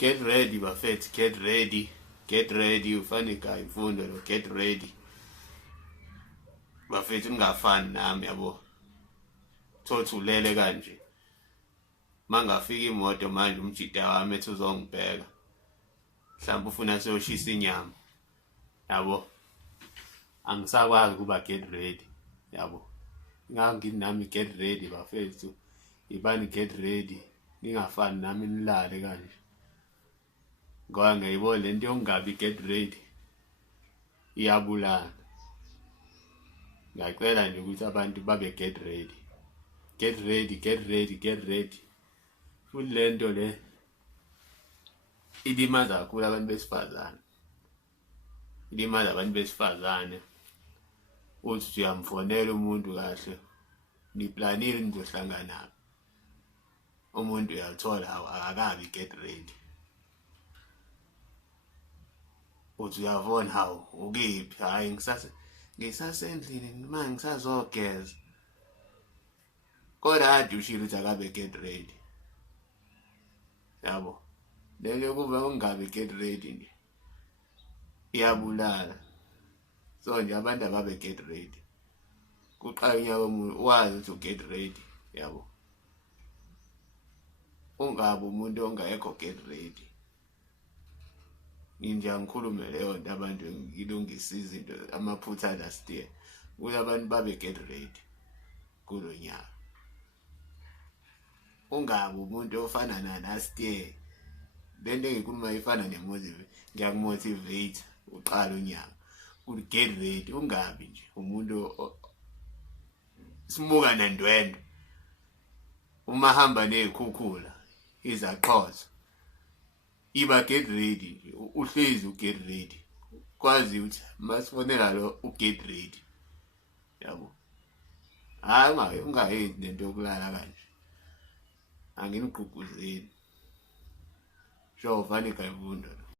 Get ready bafethu, get ready. Get ready, ufane imfundo lo, get ready. Bafethu ningafani nami yabo. Thothulele kanje. Mangafika imoto manje umjida wami ethi uzongibheka. Mhlawumbe ufuna siyoshisa inyama. Yabo. Angisakwazi kuba get ready. Yabo. Ngangini nami get ready bafethu. Ibani get ready. Ningafani nami nilale kanje. Ngoba ngiyibona lento yongabi get ready iyabulala. Ngiyacela nje ukuthi abantu babe get ready. Get ready, get ready, get ready. Futhi lento le ilimaza kakhulu abantu besifazane. Ilimaza abantu besifazane. Uthi uyamfonela umuntu kahle. Niplanile nizohlangana. Umuntu uyathola akakabi get ready. Uthi uyavona hawu ukiphi hayi ngisasendlini manje ngisazogeza. Kodwa ade ushilo ukuthi akabe get ready. Yabo. Lelo kuba ungabe get ready nje. Iyabulala. So nje abantu ababe get ready. Kuqala unyaka omuntu wazi ukuthi get ready, yabo. Ungabe umuntu ongekho get ready. Nginje angikhulume leyo nto abantu ngilungisa izinto amaphutha last year. Ukuthi abantu babe get ready kulonyaka. Ungabe umuntu ofana na last year. Lento engikhuluma ifana nemotive. Ngiyakumotivate uqala unyaka. Ukuthi get ready ungabi nje umuntu simuka nendwendo. Uma hamba nezikhukhula izaqhoza. Iba get ready nje uhlezi uget ready. Kwazi ukuthi masifonela lo uget ready. Yabo. Hayi ungayenzi lento yokulala kanje. Anginigqugquzeli. Sho vani imfundo.